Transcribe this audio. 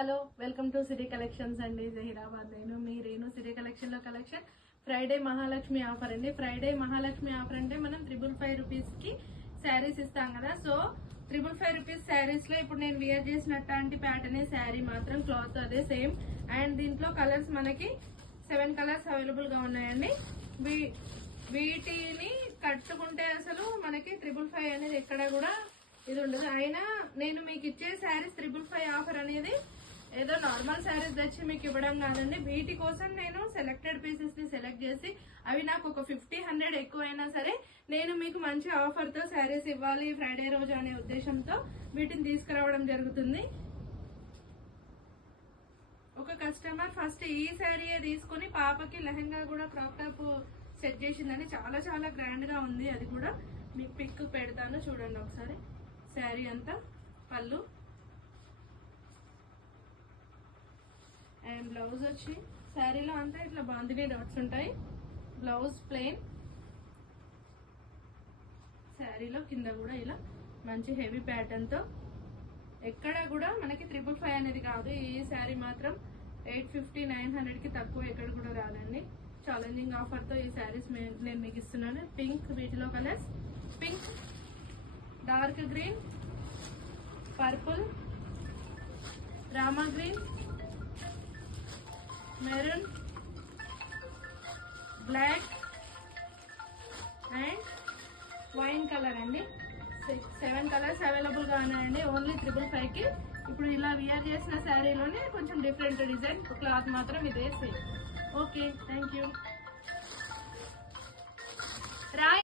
Hello welcome to city collections అండి. జహీరాబాద్ నేను మీ Renu. City collection లో కలెక్షన్ ఫ్రైడే మహాలక్ష్మి ఆఫర్ అండి. ఫ్రైడే మహాలక్ష్మి ఆఫర్ అంటే మనం 555 రూపీస్ కి శారీస్ ఇస్తాం కదా. సో 555 రూపీస్ శారీస్ లో ఇప్పుడు నేను వేర్ చేసినట్టు ప్యాటర్న్ శారీ మాత్రం క్లాత్ అదే సేమ్. అండ్ దీంట్లో కలర్స్ మనకి 7 కలర్స్ అవైలబుల్ గా ఉన్నాయండి. వీటిని కట్టుకుంటే అసలు మనకి 555 అనేది ఎక్కడ కూడా ఇది ఉండదు. అయినా నేను మీకు ఇచ్చే శారీస్ 555 ఆఫర్ అనేది ఏదో నార్మల్ శారీస్ తెచ్చి మీకు ఇవ్వడం కాదండి. వీటి కోసం నేను సెలెక్టెడ్ పీసెస్ ని సెలెక్ట్ చేసి అవి నాకు ఒక 50-100 ఎక్కువైనా సరే నేను మీకు మంచి ఆఫర్ తో శారీస్ ఇవ్వాలి ఫ్రైడే రోజు అనే ఉద్దేశంతో వీటిని తీసుకురావడం జరుగుతుంది. ఒక కస్టమర్ ఫస్ట్ ఈ శారీ తీసుకుని పాపకి లెహంగా కూడా క్రాప్ టాప్ సెట్ చేసిందని చాలా చాలా గ్రాండ్ గా ఉంది. అది కూడా మీకు పిక్ పెడతాను చూడండి ఒకసారి. శారీ అంతా పళ్ళు అండ్ బ్లౌజ్ వచ్చి శారీలో అంతా ఇట్లా బాందిని డాట్స్ ఉంటాయి. బ్లౌజ్ ప్లెయిన్, శారీలో కింద కూడా ఇలా మంచి హెవీ ప్యాటర్న్ తో ఎక్కడ కూడా మనకి 555 అనేది కాదు. ఈ శారీ మాత్రం 850-900 కి తక్కువ ఎక్కడ కూడా రాదండి. ఛాలెంజింగ్ ఆఫర్ తో ఈ శారీస్ నేను మీకు ఇస్తున్నాను. పింక్, వీటిలో colours pink, dark green, purple, Rama green, maroon, black and wine colour అండి. 7 కలర్స్ అవైలబుల్ గా ఉన్నాయండి ఓన్లీ 555 కి. ఇప్పుడు ఇలా వేర్ చేసిన శారీలోనే కొంచెం డిఫరెంట్ డిజైన్, క్లాత్ మాత్రం ఇదే సేమ్. Okay, thank you.